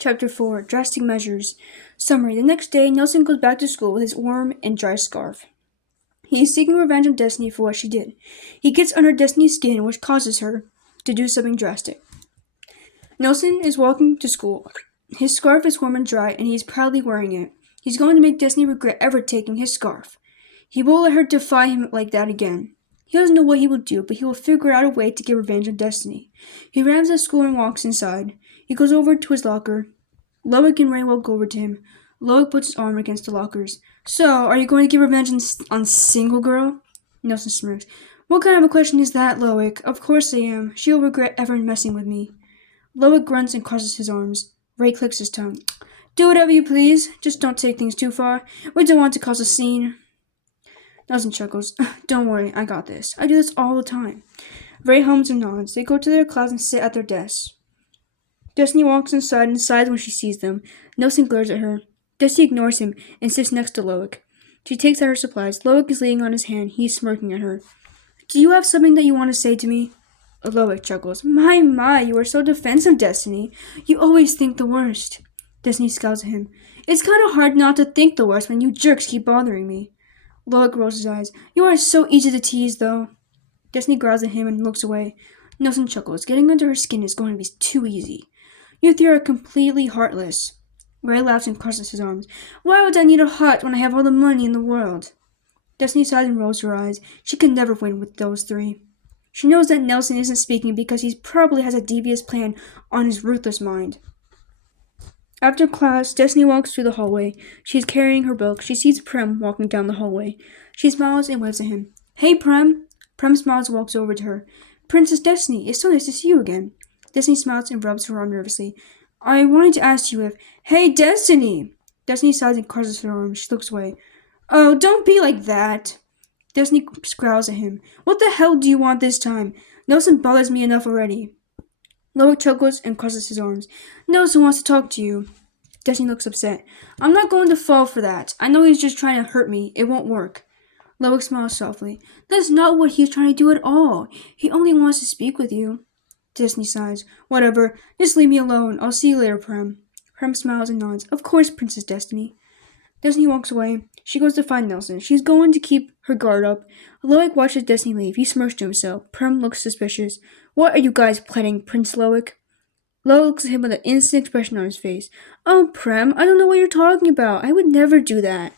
Chapter 4 Drastic Measures. Summary. The next day, Nelson goes back to school with his warm and dry scarf. He is seeking revenge on Destiny for what she did. He gets under Destiny's skin, which causes her to do something drastic. Nelson is walking to school. His scarf is warm and dry, and he is proudly wearing it. He's going to make Destiny regret ever taking his scarf. He won't let her defy him like that again. He doesn't know what he will do, but he will figure out a way to get revenge on Destiny. He runs at school and walks inside. He goes over to his locker. Loic and Ray walk over to him. Loic puts his arm against the lockers. So, are you going to get revenge on Single Girl? Nelson smirks. What kind of a question is that, Loic? Of course I am. She will regret ever messing with me. Loic grunts and crosses his arms. Ray clicks his tongue. Do whatever you please. Just don't take things too far. We don't want to cause a scene. Nelson chuckles. Don't worry, I got this. I do this all the time. Ray hums and nods. They go to their class and sit at their desks. Destiny walks inside and sighs when she sees them. Nelson glares at her. Destiny ignores him and sits next to Loic. She takes out her supplies. Loic is leaning on his hand. He is smirking at her. Do you have something that you want to say to me? Loic chuckles. My, you are so defensive, Destiny. You always think the worst. Destiny scowls at him. It's kind of hard not to think the worst when you jerks keep bothering me. Loic rolls his eyes. You are so easy to tease, though. Destiny growls at him and looks away. Nelson chuckles. Getting under her skin is going to be too easy. You three are completely heartless. Ray laughs and crosses his arms. Why would I need a heart when I have all the money in the world? Destiny sighs and rolls her eyes. She can never win with those three. She knows that Nelson isn't speaking because he probably has a devious plan on his ruthless mind. After class, Destiny walks through the hallway. She is carrying her book. She sees Prem walking down the hallway. She smiles and waves at him. Hey, Prem! Prem smiles and walks over to her. Princess Destiny, it's so nice to see you again. Destiny smiles and rubs her arm nervously. I wanted to ask you if... Hey, Destiny! Destiny sighs and crosses her arms. She looks away. Oh, don't be like that. Destiny growls at him. What the hell do you want this time? Nelson bothers me enough already. Loic chuckles and crosses his arms. Nelson wants to talk to you. Destiny looks upset. I'm not going to fall for that. I know he's just trying to hurt me. It won't work. Loic smiles softly. That's not what he's trying to do at all. He only wants to speak with you. Destiny sighs. Whatever. Just leave me alone. I'll see you later, Prem. Prem smiles and nods. Of course, Princess Destiny. Destiny walks away. She goes to find Nelson. She's going to keep her guard up. Loic watches Destiny leave. He smirks to himself. Prem looks suspicious. What are you guys planning, Prince Loic? Loic looks at him with an innocent expression on his face. Oh, Prem, I don't know what you're talking about. I would never do that.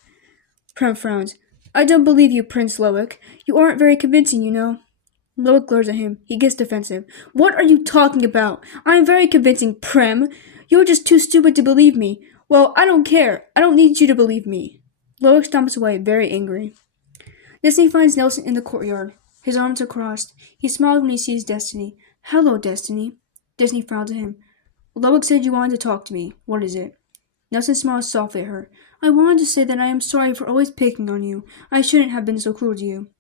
Prem frowns. I don't believe you, Prince Loic. You aren't very convincing, you know. Loic glares at him. He gets defensive. What are you talking about? I am very convincing, Prem. You're just too stupid to believe me. Well, I don't care. I don't need you to believe me. Loic stomps away, very angry. Destiny finds Nelson in the courtyard. His arms are crossed. He smiles when he sees Destiny. Hello, Destiny. Destiny frowns at him. Loic said you wanted to talk to me. What is it? Nelson smiles softly at her. I wanted to say that I am sorry for always picking on you. I shouldn't have been so cruel to you.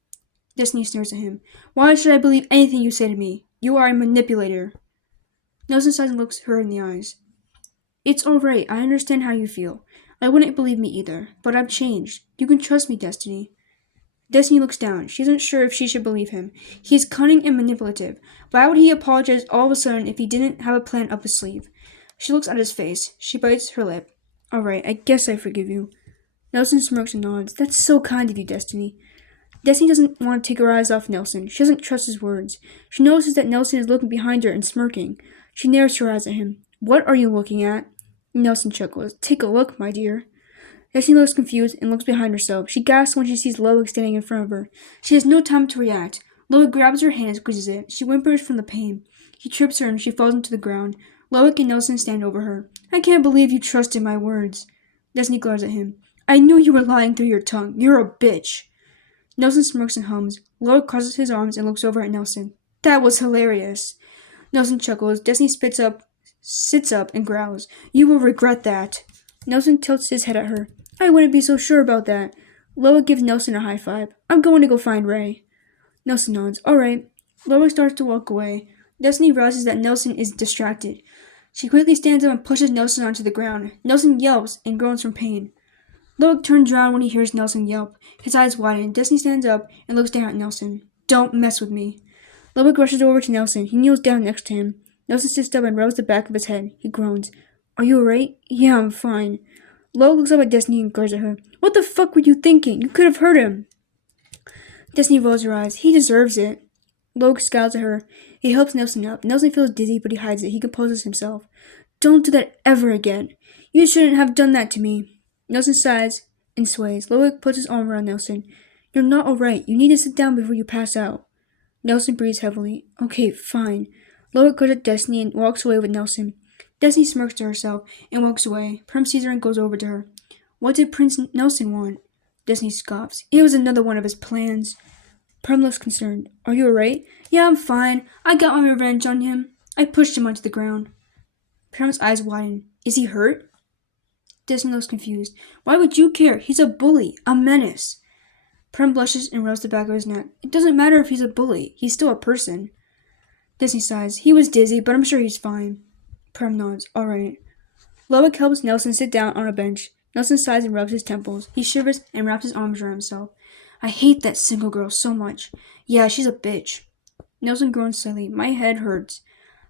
Destiny stares at him. Why should I believe anything you say to me? You are a manipulator. Nelson sighs and looks her in the eyes. It's alright. I understand how you feel. I wouldn't believe me either, but I've changed. You can trust me, Destiny. Destiny looks down. She isn't sure if she should believe him. He is cunning and manipulative. Why would he apologize all of a sudden if he didn't have a plan up his sleeve? She looks at his face. She bites her lip. Alright, I guess I forgive you. Nelson smirks and nods. That's so kind of you, Destiny. Destiny doesn't want to take her eyes off Nelson. She doesn't trust his words. She notices that Nelson is looking behind her and smirking. She narrows her eyes at him. What are you looking at? Nelson chuckles. Take a look, my dear. Destiny looks confused and looks behind herself. She gasps when she sees Loic standing in front of her. She has no time to react. Loic grabs her hand and squeezes it. She whimpers from the pain. He trips her and she falls into the ground. Loic and Nelson stand over her. I can't believe you trusted my words. Destiny glares at him. I knew you were lying through your tongue. You're a bitch. Nelson smirks and hums. Loic crosses his arms and looks over at Nelson. That was hilarious. Nelson chuckles. Destiny sits up and growls. You will regret that. Nelson tilts his head at her. I wouldn't be so sure about that. Loic gives Nelson a high five. I'm going to go find Ray. Nelson nods. Alright. Loic starts to walk away. Destiny realizes that Nelson is distracted. She quickly stands up and pushes Nelson onto the ground. Nelson yelps and groans from pain. Loic turns around when he hears Nelson yelp. His eyes widen. Destiny stands up and looks down at Nelson. Don't mess with me. Loic rushes over to Nelson. He kneels down next to him. Nelson sits up and rubs the back of his head. He groans. Are you alright? Yeah, I'm fine. Lola looks up at Destiny and glares at her. What the fuck were you thinking? You could have hurt him. Destiny rolls her eyes. He deserves it. Lola scowls at her. He helps Nelson up. Nelson feels dizzy, but he hides it. He composes himself. Don't do that ever again. You shouldn't have done that to me. Nelson sighs and sways. Loic puts his arm around Nelson. You're not alright. You need to sit down before you pass out. Nelson breathes heavily. Okay, fine. Loic goes at Destiny and walks away with Nelson. Destiny smirks to herself and walks away. Prim sees her and goes over to her. What did Prince Nelson want? Destiny scoffs. It was another one of his plans. Prim looks concerned. Are you alright? Yeah, I'm fine. I got my revenge on him. I pushed him onto the ground. Prim's eyes widen. Is he hurt? Destiny looks confused. Why would you care? He's a bully. A menace. Prim blushes and rubs the back of his neck. It doesn't matter if he's a bully. He's still a person. Destiny sighs. He was dizzy, but I'm sure he's fine. Prim nods. Alright. Loic helps Nelson sit down on a bench. Nelson sighs and rubs his temples. He shivers and wraps his arms around himself. I hate that single girl so much. Yeah, she's a bitch. Nelson groans slightly. My head hurts.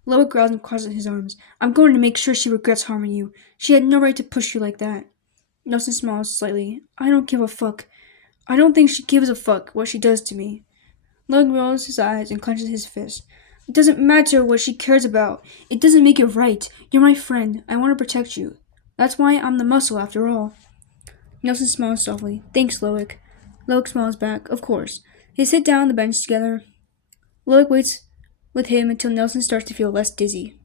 Loic growls and crosses his arms. I'm going to make sure she regrets harming you. She had no right to push you like that. Nelson smiles slightly. I don't give a fuck. I don't think she gives a fuck what she does to me. Loic rolls his eyes and clenches his fist. It doesn't matter what she cares about. It doesn't make it right. You're my friend. I want to protect you. That's why I'm the muscle after all. Nelson smiles softly. Thanks, Loic. Loic smiles back. Of course. They sit down on the bench together. Loic waits with him until Nelson starts to feel less dizzy.